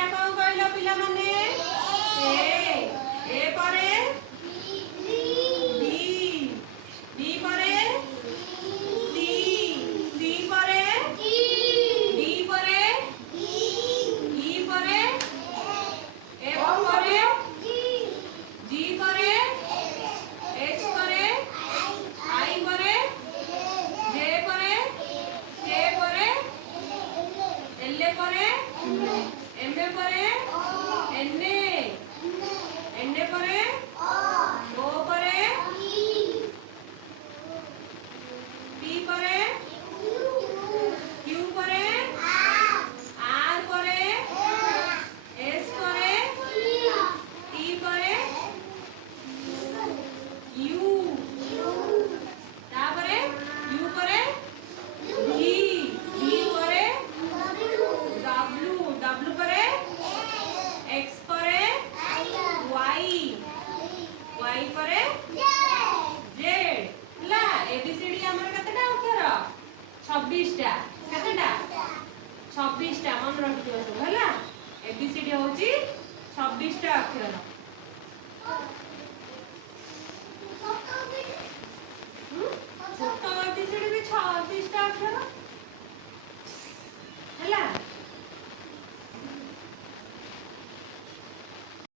एटा कौन कहलो पिला माने ए परे बी बी परे सी सी परे डी परे ई परे एफ परे जी परे एच परे आई परे जे परे के परे एल परे एम परे एन एन परे ओ परे पी परे क्यू परे आर परे एस परे टी परे यू तापरे यू परे भी भी परे डब्ल्यू डब्ल्यू परे एक्स परे वाई वाई परे जेड ला एबीसीडी हमर कतेटा अक्षर 26 टा कतेटा 26 टा मन रखियो सब हला एबीसीडी होची 26 टा अक्षर।